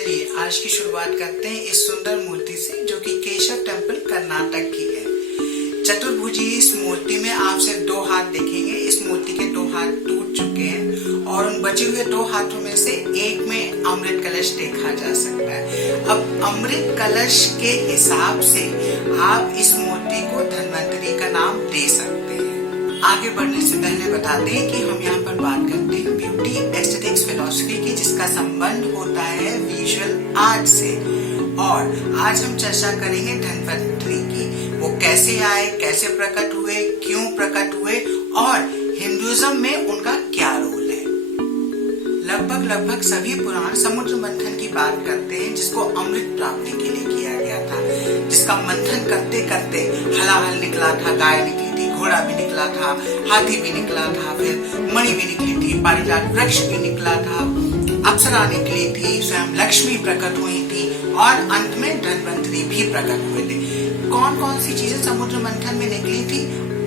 चलिए आज की शुरुआत करते हैं इस सुंदर मूर्ति से जो कि केशव टेम्पल कर्नाटक की है। चतुर्भुजी इस मूर्ति में आप सिर्फ 2 हाथ देखेंगे। इस मूर्ति के 2 हाथ टूट चुके हैं और उन बचे हुए 2 हाथों में से एक में अमृत कलश देखा जा सकता है। अब अमृत कलश के हिसाब से आप इस मूर्ति को धन्वंतरी का नाम दे सकते हैं। आगे बढ़ने से पहले बता दें कि हम यहाँ पर बात करते हैं ब्यूटी एस्थेटिक्स फिलॉसफी की, जिसका संबंध होता है विजुअल आर्ट से। और आज हम चर्चा करेंगे धन्वंतरी की। वो कैसे आए, कैसे प्रकट हुए, क्यों प्रकट हुए और हिंदुइज्म में उनका क्या रोल है। लगभग सभी पुराण समुद्र मंथन की बात करते हैं, जिसको अमृत प्राप्ति के लिए किया गया था, जिसका मंथन करते करते हलाहल निकला था, गाय निकली थी, घोड़ा भी निकला था, हाथी भी निकला था, फिर मणि भी निकली थी, पारिजात वृक्ष भी निकला था, अप्सरा निकली थी, स्वयं लक्ष्मी प्रकट हुई थी और अंत में धन्वंतरी भी प्रकट हुए थे। कौन कौन सी चीजें समुद्र मंथन में निकली थी,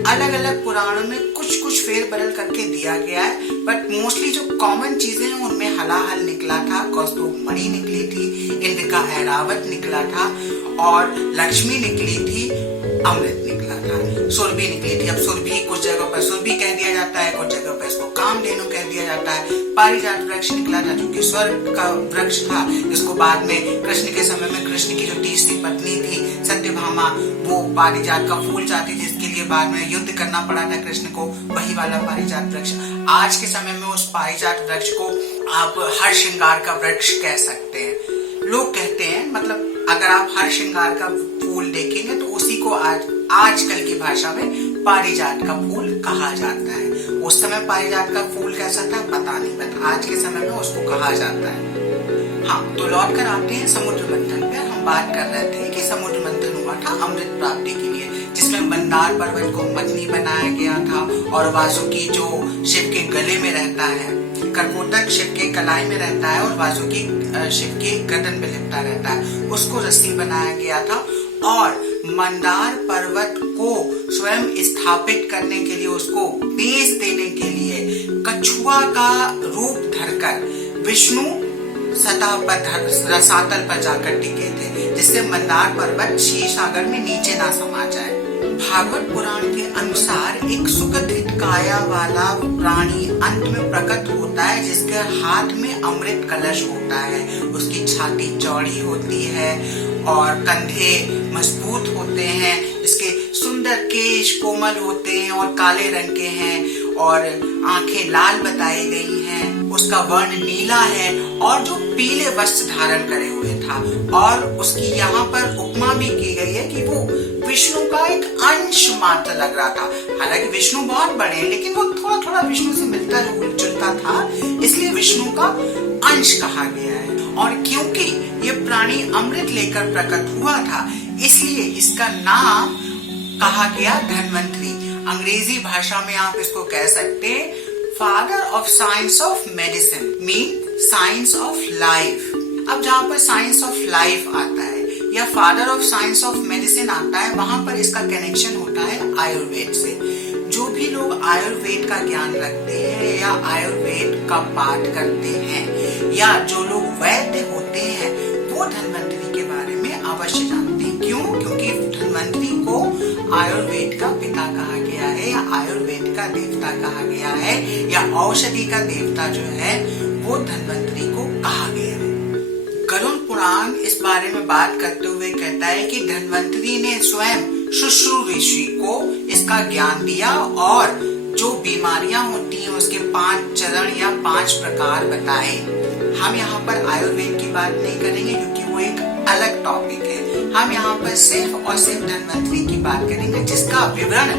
अलग अलग पुराणों में कुछ फेर बदल करके दिया गया है, बट मोस्टली जो कॉमन चीजें हैं उनमें हलाहल निकला था, कौस्तुभ मणि निकली थी, इंद्र का ऐरावत निकला था और लक्ष्मी निकली थी, अमृत निकला था, सुरभि निकली थी। अब सुरभि कुछ जगह पर सुरभि कह दिया जाता है, कुछ जगह पर इसको कामधेनु कह दिया जाता है। पारिजात वृक्ष निकला था जो कि स्वर्ग का वृक्ष था, जिसको बाद में कृष्ण के समय में कृष्ण की जो तीसरी पत्नी थी सत्यभामा, वो पारिजात का फूल चाहती थी, जिसके लिए बाद में युद्ध करना पड़ा था कृष्ण को, वही वाला पारिजात वृक्ष। आज के समय में उस पारिजात वृक्ष को आप हर श्रृंगार का वृक्ष कह सकते हैं। लोग कहते हैं, मतलब अगर आप हर श्रृंगार का फूल देखेंगे तो उसी को आजकल की भाषा में पारिजात का फूल कहा जाता है। उस समय पारिजात का फूल कैसा था पता नहीं, बट आज के समय में उसको कहा जाता है। हाँ, तो लौट कर आते हैं समुद्र मंथन पे। हम बात कर रहे थे कि समुद्र मंथन हुआ था अमृत प्राप्ति के लिए, जिसमें मंदार पर्वत को मथनी बनाया गया था और वासुकी जो शिव के गले में रहता है, कर्कोटक शिव के कलाई में रहता है और वासुकी शिव के गर्दन पे लिपटा रहता है, उसको रस्सी बनाया गया था। और मंदार पर्वत को स्वयं स्थापित करने के लिए, उसको बेस देने के लिए कछुआ का रूप धरकर विष्णु सतह पर रसातल पर जाकर टिके थे, जिससे मंदार पर्वत क्षीर सागर में नीचे ना समा जाए। भागवत पुराण के अनुसार एक सुगठित काया वाला प्राणी अंत में प्रकट होता है, जिसके हाथ में अमृत कलश होता है। उसकी छाती चौड़ी होती है और कंधे मजबूत होते हैं, इसके सुंदर केश कोमल होते हैं और काले रंग के हैं और आंखें लाल बताई गई हैं। उसका वर्ण नीला है और जो पीले वस्त्र धारण करे हुए था, और उसकी यहाँ पर उपमा भी की गई है कि वो विष्णु का एक अंश मात्र लग रहा था। हालांकि विष्णु बहुत बड़े हैं, लेकिन वो थोड़ा थोड़ा विष्णु से मिलता जुलता था, इसलिए विष्णु का अंश कहा गया है। और क्योंकि ये प्राणी अमृत लेकर प्रकट हुआ था, इसलिए इसका नाम कहा गया धन्वंतरी। अंग्रेजी भाषा में आप इसको कह सकते हैं father of science of medicine, mean science of life. अब जहाँ पर साइंस ऑफ लाइफ आता है या father of science of medicine आता है, वहां पर इसका कनेक्शन होता है आयुर्वेद से। जो भी लोग आयुर्वेद का ज्ञान रखते हैं या आयुर्वेद का पाठ करते हैं या जो लोग वैद्य होते हैं, वो धन्वंतरी के बारे में अवश्य जानते हैं। क्यों? क्योंकि धन्वंतरी को आयुर्वेद का पिता कहा गया है या आयुर्वेद का देवता कहा गया है या औषधि का देवता जो है वो धन्वंतरी को कहा गया है। गरुड़ पुराण इस बारे में बात करते हुए कहता है कि धन्वंतरी ने स्वयं शुश्रु ऋषि को इसका ज्ञान दिया और जो बीमारियां होती हैं उसके 5 चरण या 5 प्रकार बताए। हम यहाँ पर आयुर्वेद की बात नहीं करेंगे क्योंकि वो एक अलग टॉपिक है। हम यहाँ पर सिर्फ और सिर्फ धन्वंतरी की बात करेंगे, जिसका विवरण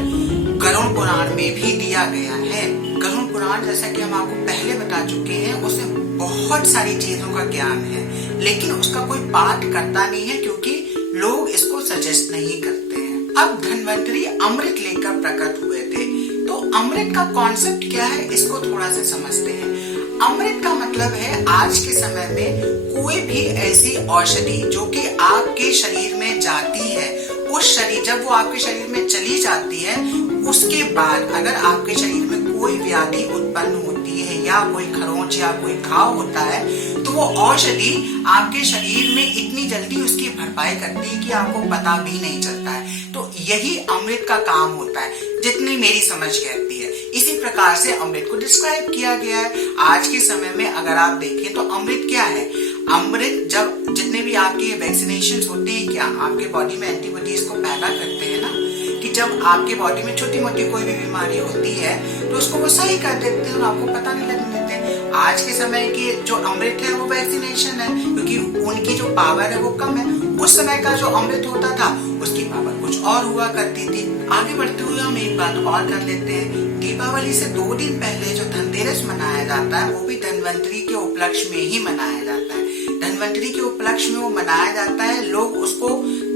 गरुड़ पुराण में भी दिया गया है। गरुड़ पुराण, जैसा कि हम आपको पहले बता चुके हैं, उसमें बहुत सारी चीजों का ज्ञान है, लेकिन उसका कोई पाठ करता नहीं है क्योंकि लोग इसको सजेस्ट नहीं करते हैं। अब धन्वंतरी अमृत लेकर प्रकट हुए थे, तो अमृत का कॉन्सेप्ट क्या है इसको थोड़ा सा समझते हैं। अमृत का मतलब है आज के समय में कोई भी ऐसी औषधि जो कि आपके शरीर में जाती है, उस शरीर जब वो आपके शरीर में चली जाती है, उसके बाद अगर आपके शरीर में कोई व्याधि उत्पन्न होती है या कोई खरोंच या कोई घाव होता है तो वो औषधि आपके शरीर में इतनी जल्दी उसकी भरपाई करती है कि आपको पता भी नहीं चलता है। तो यही अमृत का काम होता है, जितनी मेरी समझ कहती है। इसी प्रकार से अमृत को डिस्क्राइब किया गया है। आज के समय में अगर आप देखें तो अमृत क्या है? अमृत जब जितने भी आपके वैक्सीनेशन होते हैं, क्या आपके बॉडी में एंटीबॉडीज को पैदा करते हैं ना, कि जब आपके बॉडी में छोटी मोटी कोई भी बीमारी होती है तो उसको वो सही कर देते हैं और आपको पता नहीं लगने देते। आज के समय की जो अमृत है वो वैक्सीनेशन है, क्योंकि उनकी जो पावर है वो कम है। उस समय का जो अमृत होता था उसकी पावर कुछ और हुआ करती थी। आगे बढ़ते हुए हम एक बात और कर लेते हैं। दीपावली से 2 दिन पहले जो धनतेरस मनाया जाता है वो भी धनवंतरी के उपलक्ष्य में ही मनाया जाता है। धनवंतरी के उपलक्ष्य में वो मनाया जाता है, लोग उसको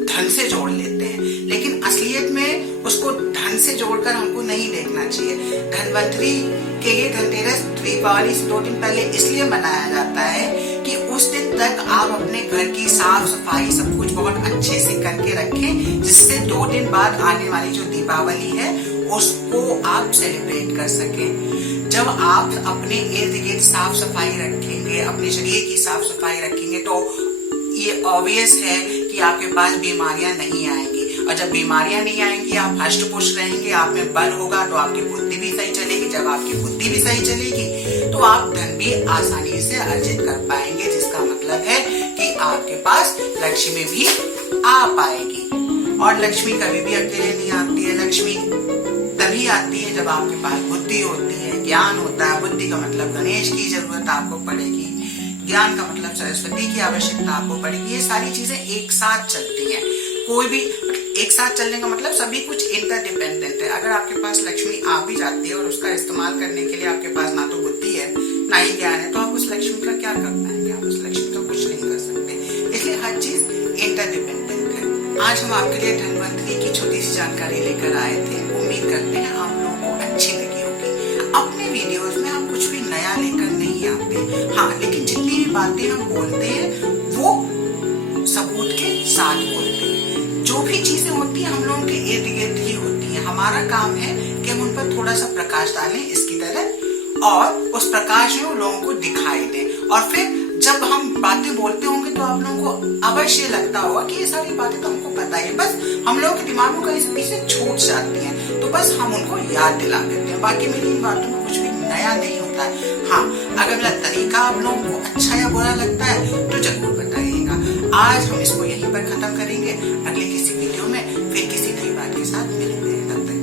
धन से जोड़ लेते हैं, लेकिन असलियत में उसको धन से जोड़कर हमको नहीं देखना चाहिए। धनवंतरी के लिए धनतेरस दीपावली से 2 दिन पहले इसलिए मनाया जाता है कि उस दिन तक आप अपने घर की साफ सफाई सब कुछ बहुत अच्छे से करके रखें, जिससे 2 दिन बाद आने वाली जो दीपावली है उसको आप सेलिब्रेट कर सकें। जब आप अपने इर्द गिर्द साफ सफाई रखेंगे, अपने शरीर की साफ सफाई रखेंगे तो ये ऑब्वियस है कि आपके पास बीमारियां नहीं आएंगी, और जब बीमारियां नहीं आएंगी आप हष्ट पुष्ट रहेंगे, आप में बल होगा तो आपकी बुद्धि भी सही चलेगी। जब आपकी बुद्धि भी सही चलेगी तो आप धन भी आसानी से अर्जित कर पाएंगे, जिसका मतलब है कि आपके पास लक्ष्मी भी आ पाएगी। और लक्ष्मी कभी भी अकेले नहीं आती है, लक्ष्मी तभी आती है जब आपके पास बुद्धि होती है, ज्ञान होता है। बुद्धि का मतलब गणेश की जरूरत आपको पड़ेगी, ज्ञान का मतलब सरस्वती की आवश्यकता आपको पड़ेगी। ये सारी चीजें एक साथ चलती हैं। कोई भी एक साथ चलने का मतलब सभी कुछ इंटरडिपेंडेंट है। अगर आपके पास लक्ष्मी आ भी जाती है और उसका इस्तेमाल करने के लिए आपके पास ना तो बुद्धि है ना ही ज्ञान है, तो आप उस लक्ष्मी का क्या कर पाएंगे? आप उस लक्ष्मी का कुछ नहीं कर सकते। इसलिए हर चीज इंटरडिपेंडेंट है। आज हम आपके लिए धनवंतरी की छोटी सी जानकारी लेकर आए थे। उम्मीद करते हैं आप लोगों को अच्छी लगी होगी। अपने वीडियोस में हम कुछ भी नया लेकर नहीं आते, हाँ, लेकिन जितनी भी बातें हम बोलते हैं वो सबूत के साथ बोलते हैं। जो भी चीजें होती हैं हम लोगों के इर्द गिर्द ही होती हैं। हमारा काम है कि हम उन पर थोड़ा सा प्रकाश डालें इसकी तरह, और उस प्रकाश में लोगों को दिखाई दें। और फिर जब हम बातें बोलते होंगे तो आप लोगों को अवश्य लगता होगा कि ये सारी बातें तो हमको पता है, बस हम लोगों के दिमाग में कहीं से पीछे छूट जाती हैं, तो बस हम उनको याद दिला देते हैं। बाकी मेरी इन बातों में कुछ भी नया नहीं होता है। हाँ, अगर मेरा तरीका आप लोगों को अच्छा या बुरा लगता है तो जरूर बताइएगा। आज हम इसको यहीं पर खत्म करेंगे। अगले किसी वीडियो में फिर किसी नई बात के साथ मिलेंगे। तब तक